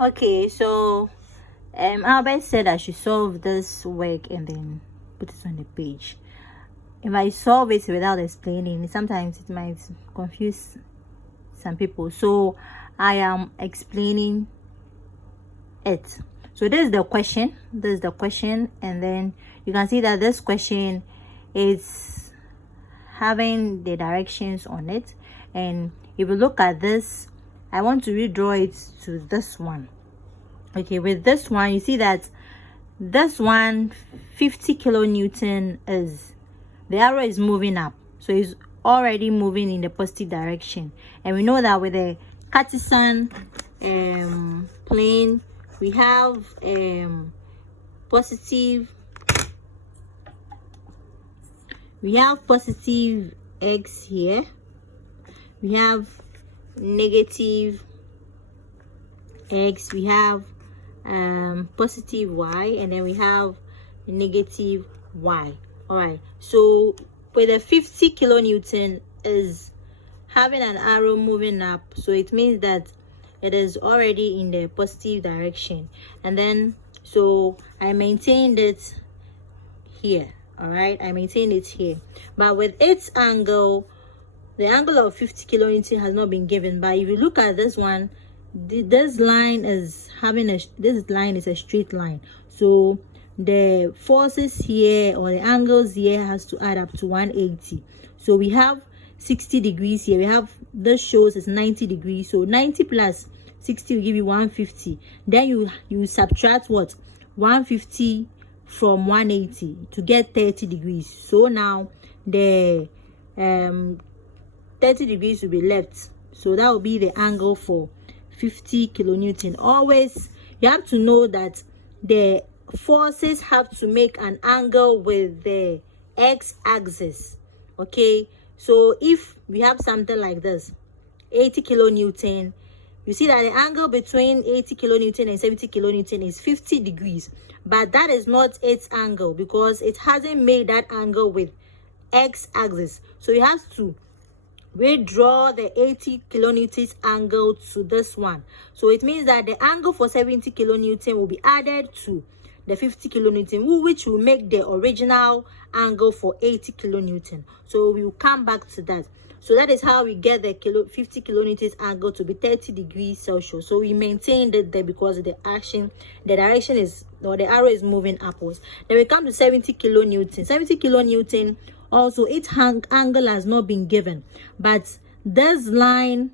Okay, so Albert said I should solve this work and then put it on the page. If I solve it without explaining, sometimes it might confuse some people, so I am explaining it. So this is the question, and then you can see that this question is having the directions on it. And if you look at this, I want to redraw it to this one. Okay, with this one, you see that this one 50 kilonewton is, the arrow is moving up, so it's already moving in the positive direction. And we know that with the Cartesian plane, we have positive x here, we have negative x, we have positive y, and then we have negative y. All right, so with the 50 kilonewton is having an arrow moving up, so it means that it is already in the positive direction. And then so I maintained it here. All right, I maintained it here, but with its angle, the angle of 50 kilonewton has not been given. But if you look at this one, this line is a straight line, so the forces here, or the angles here, has to add up to 180. So we have 60 degrees here, we have, this shows is 90 degrees, so 90 plus 60 will give you 150. Then you subtract what, 150 from 180 to get 30 degrees. So now the 30 degrees will be left, so that will be the angle for 50 kilonewton. Always you have to know that the forces have to make an angle with the x-axis. Okay, so if we have something like this, 80 kilonewton, you see that the angle between 80 kilonewton and 70 kilonewton is 50 degrees, but that is not its angle because it hasn't made that angle with x-axis. So you have to redraw the 80 kilonewtons angle to this one. So it means that the angle for 70 kilonewton will be added to the 50 kilonewton, which will make the original angle for 80 kilonewton. So we will come back to that. So that is how we get the 50 kilonewtons angle to be 30 degrees Celsius. So we maintained it there because the direction is, or the arrow is moving upwards. Then we come to 70 kilonewton. 70 kilonewton, also its angle has not been given, but this line,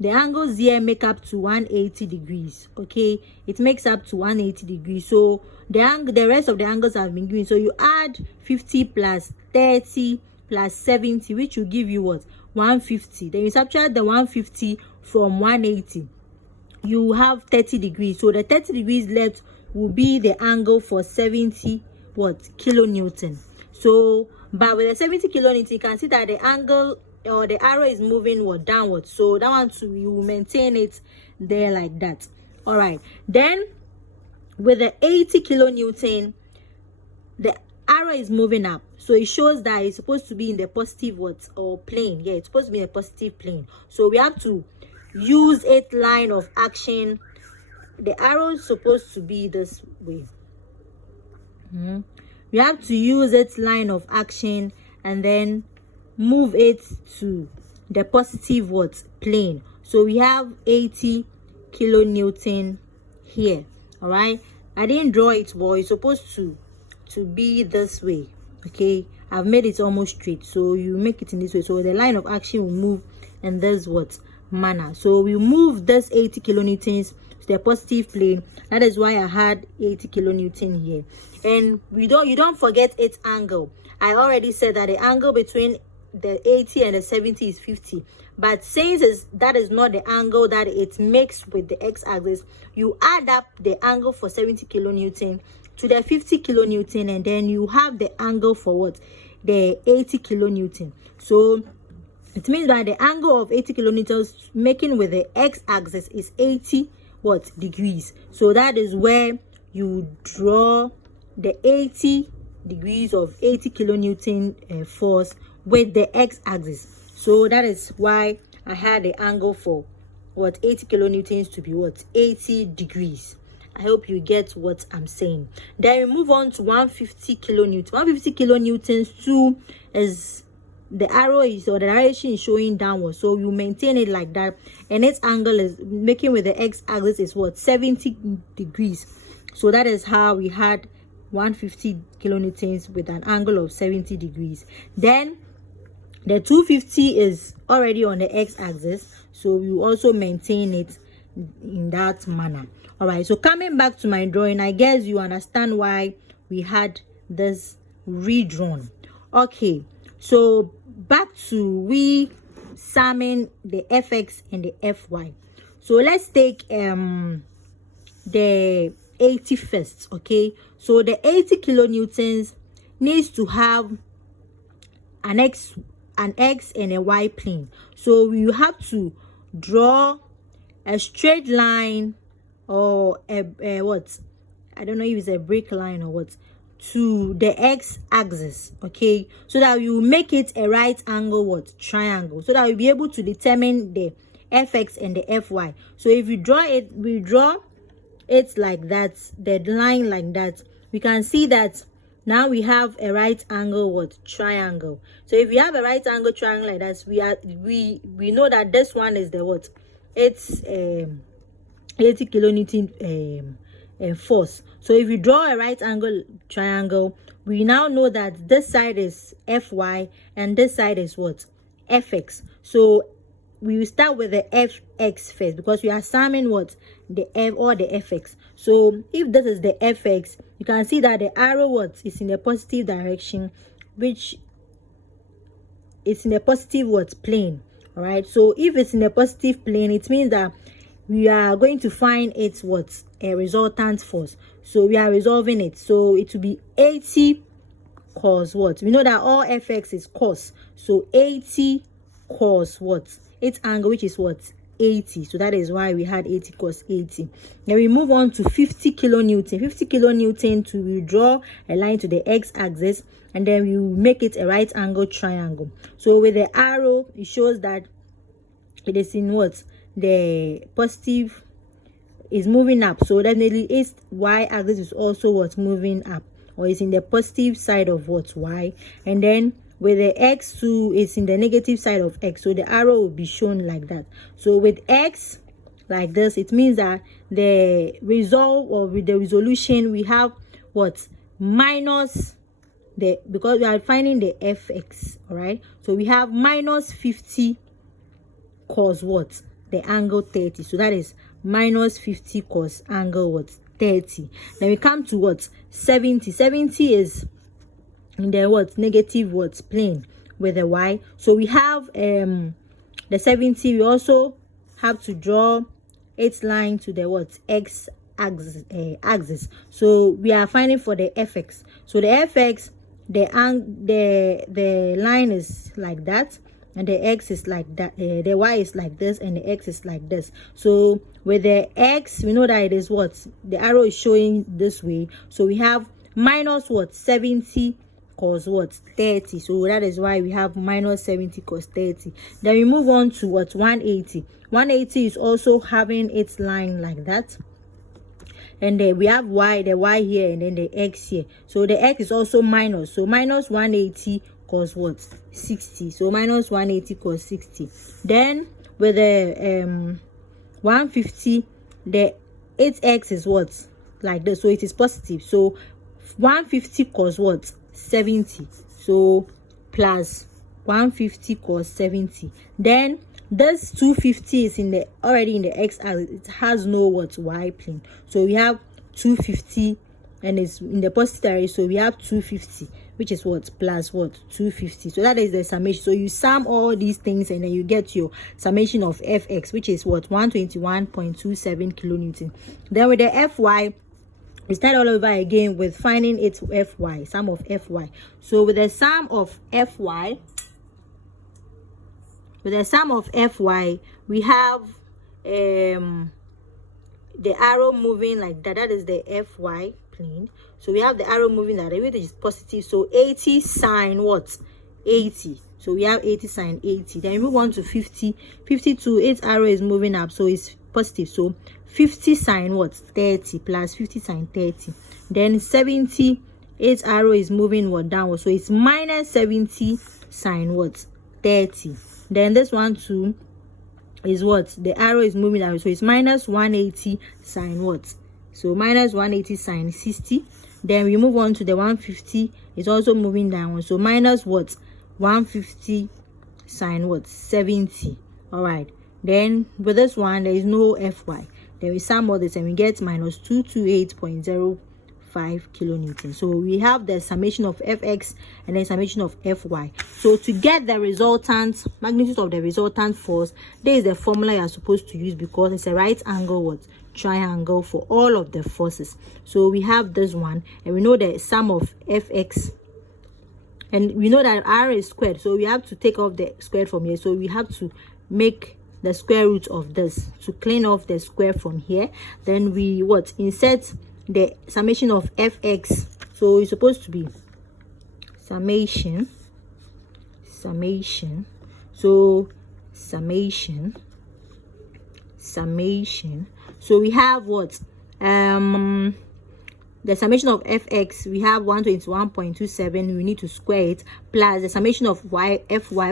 the angles here make up to 180 degrees. Okay, it makes up to 180 degrees. So the rest of the angles have been given. So you add 50 plus 30 plus 70, which will give you what, 150. Then you subtract the 150 from 180, you have 30 degrees. So the 30 degrees left will be the angle for 70 kilonewton. So but with the 70 kilonewton, you can see that the angle, or the arrow, is moving downwards. So that one too, you will maintain it there like that. All right, then with the 80 kilonewton, the arrow is moving up, so it shows that it's supposed to be in the positive plane. Yeah, it's supposed to be in a positive plane. So we have to use its line of action. The arrow is supposed to be this way. We have to use its line of action and then move it to the positive plane. So we have 80 kilonewton here. All right, I didn't draw it, but it's supposed to be this way. Okay, I've made it almost straight, so you make it in this way. So the line of action will move in this manner. So we move this 80 kilonewtons to the positive plane. That is why I had 80 kilonewton here. And you don't forget its angle. I already said that the angle between the 80 and the 70 is 50, but since that is not the angle that it makes with the x-axis, you add up the angle for 70 kilonewton to the 50 kilonewton, and then you have the angle for the 80 kilonewton. So it means that the angle of 80 kilonewtons making with the x-axis is 80 degrees. So that is where you draw the 80 degrees of 80 kilonewton force with the x-axis. So that is why I had the angle for what 80 kilonewtons to be what 80 degrees. I hope you get what I'm saying. Then we move on to 150 kilonewtons. 150 kilonewtons too is the arrow is, or the direction is showing downward, so you maintain it like that, and its angle is making with the x-axis is what 70 degrees. So that is how we had 150 kilonewtons with an angle of 70 degrees. Then the 250 is already on the x-axis, so you also maintain it in that manner. All right, so coming back to my drawing, I guess you understand why we had this redrawn. Okay, so back to we summing the fx and the fy. So let's take the 80 first. Okay, so the 80 kilonewtons needs to have an x and a y plane. So you have to draw a straight line, or a what, I don't know if it's a break line or what, to the x-axis. Okay, so that you make it a right angle what triangle, so that we'll be able to determine the fx and the fy. So if you draw it, we draw it like that, the line like that, we can see that now we have a right angle what triangle. So if we have a right angle triangle like that, we know that this one is the what, it's 80 kilonewton force. So if you draw a right angle triangle, we now know that this side is fy and this side is what, fx. So we will start with the fx first, because we are summing what, the f or the fx. So if this is the fx, you can see that the arrow what is in the positive direction, which is in the positive what plane. All right, so if it's in the positive plane, it means that we are going to find its what, a resultant force. So we are resolving it, so it will be 80 cos what, we know that all fx is cos, so 80 cos what, its angle, which is what, 80. So that is why we had 80 cos 80. Then we move on to 50 kilonewton. 50 kilonewton, to we draw a line to the x-axis, and then we make it a right angle triangle. So with the arrow, it shows that it is in what, the positive is moving up. So definitely its y-axis is also what's moving up, or is in the positive side of what, y. And then with the x2, it's in the negative side of x, so the arrow will be shown like that. So with x like this, it means that the result, or with the resolution, we have what, minus the, because we are finding the fx. All right, so we have minus 50 cos what, the angle 30. So that is minus 50 cos angle what, 30. Then we come to what, 70. 70 is in the what, negative what plane with the y. So we have the 70, we also have to draw its line to the what, x axis. So we are finding for the fx. So the fx, the line is like that, and the x is like that, the y is like this, and the x is like this. So with the x, we know that it is what, the arrow is showing this way, so we have minus what, 70 cos what, 30. So that is why we have minus 70 cos 30. Then we move on to what, 180. 180 is also having its line like that, and then we have the y here, and then the x here. So the x is also minus, so minus 180 cos what, 60. So minus 180 cos 60. Then with the 150, the its x is what, like this, so it is positive. So 150 cos what, 70. So plus 150 cos 70. Then this 250 is in the already in the x axis, it has no what, y plane. So we have 250, and it's in the positive direction, so we have 250, which is what, plus what, 250. So that is the summation. So you sum all these things, and then you get your summation of fx, which is what, 121.27 kilonewton. Then with the fy, we start all over again with finding its fy, sum of fy. So with the sum of fy, we have the arrow moving like that. That is the fy plane. So we have the arrow moving that way, which is positive. So 80 sine what, 80. so we have 80 sine 80. Then we move on to 50. 52, 8 arrow is moving up, so it's positive. So 50 sine what? 30 plus 50 sine 30. Then 70, 8 arrow is moving what? Downward, so it's minus 70 sine what? 30. Then this one too is what? The arrow is moving out, so it's minus 180 sine what? So minus 180 sine 60. Then we move on to the 150, it's also moving down, so minus what? 150 sine what? 70. All right, then with this one there is no fy, then we sum all this and we get minus 228.05 kilonewton. So we have the summation of fx and then summation of fy. So to get the resultant magnitude of the resultant force, there is the formula you are supposed to use, because it's a right angle what? Triangle for all of the forces. So we have this one, and we know the sum of fx, and we know that r is squared, so we have to take off the square from here. So we have to make the square root of this to clean off the square from here. Then we what? Insert the summation of fx, so it's supposed to be summation, so summation. So we have what? The summation of fx, we have 121.27, we need to square it, plus the summation of fy,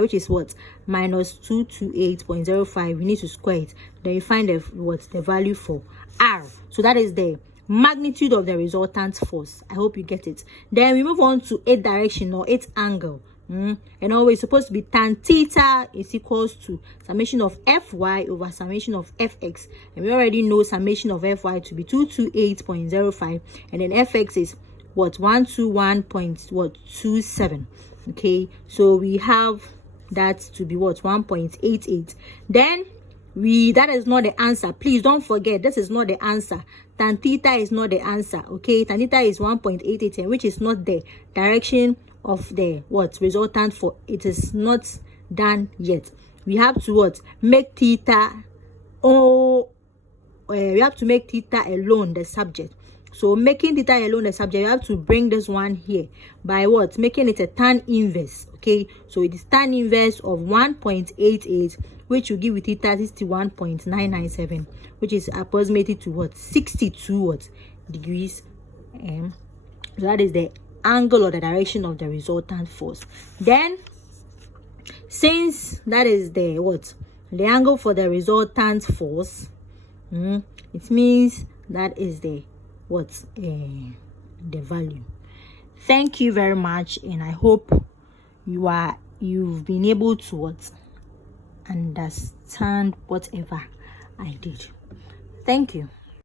which is what? Minus 228.05, we need to square it. Then you find the what? The value for r. So that is the magnitude of the resultant force. I hope you get it. Then we move on to its direction or its angle. And always supposed to be tan theta is equals to summation of fy over summation of fx, and we already know summation of fy to be 228.05, and then fx is what? 121.27. okay, so we have that to be what? 1.88. Then that is not the answer. Please don't forget, this is not the answer. Tan theta is not the answer. Okay, tan theta is 1.88, which is not the direction of the what? Resultant for. It is not done yet. We have to what? Make theta, we have to make theta alone the subject. So making theta alone the subject, you have to bring this one here by what? Making it a tan inverse. Okay, so it is tan inverse of 1.88, which will give with theta 61.997, which is approximately to what? 62 what? Degrees. So that is the angle or the direction of the resultant force. Then since that is the what? The angle for the resultant force, it means that is the what? The value. Thank you very much, and I hope you've been able to what? Understand whatever I did. Thank you.